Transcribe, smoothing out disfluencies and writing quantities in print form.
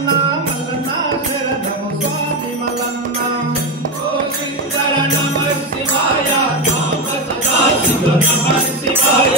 మల్లన్న మల్లన్న శరణము స్వామి మల్లన్న ఓ శంకర నమః శివాయ రామ సదాశివ నమః శివాయ